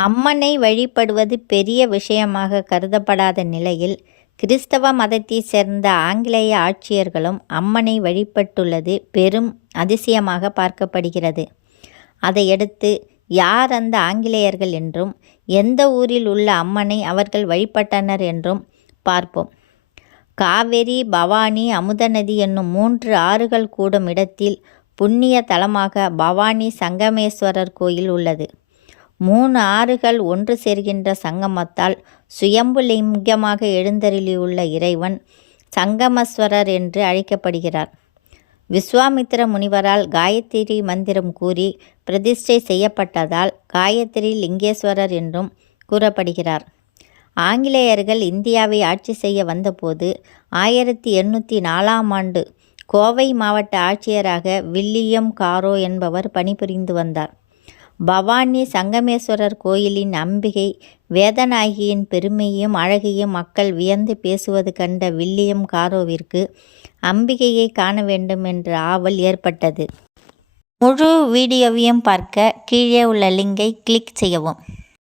அம்மனை வழிபடுவது பெரிய விஷயமாக கருதப்படாத நிலையில் கிறிஸ்தவ மதத்தைச் சேர்ந்த ஆங்கிலேய ஆட்சியர்களும் அம்மனை வழிபட்டுள்ளது பெரும் அதிசயமாக பார்க்கப்படுகிறது. அதையடுத்து யார் அந்த ஆங்கிலேயர்கள் என்றும் எந்த ஊரில் உள்ள அம்மனை அவர்கள் வழிபட்டனர் என்றும் பார்ப்போம். காவேரி, பவானி, அமுதநதி என்னும் 3 ஆறுகள் கூடும் இடத்தில் புண்ணிய தலமாக பவானி சங்கமேஸ்வரர் கோயில் உள்ளது. 3 ஆறுகள் ஒன்று சேர்கின்ற சங்கமத்தால் சுயம்பு லிங்கமாக எழுந்தருளியுள்ள இறைவன் சங்கமேஸ்வரர் என்று அழைக்கப்படுகிறார். விஸ்வாமித்திர முனிவரால் காயத்ரி மந்திரம் கூறி பிரதிஷ்டை செய்யப்பட்டதால் காயத்ரி லிங்கேஸ்வரர் என்றும் கூறப்படுகிறார். ஆங்கிலேயர்கள் இந்தியாவை ஆட்சி செய்ய வந்தபோது 1804ஆம் ஆண்டு கோவை மாவட்ட ஆட்சியராக வில்லியம் காரோ என்பவர் பணிபுரிந்து வந்தார். பவானி சங்கமேஸ்வரர் கோயிலின் அம்பிகை வேதநாயகியின் பெருமையும் அழகையும் மக்கள் வியந்து பேசுவது கண்ட வில்லியம் காரோவிற்கு அம்பிகையை காண வேண்டும் என்ற ஆவல் ஏற்பட்டது. முழு வீடியோவையும் பார்க்க கீழே உள்ள லிங்கை கிளிக் செய்யவும்.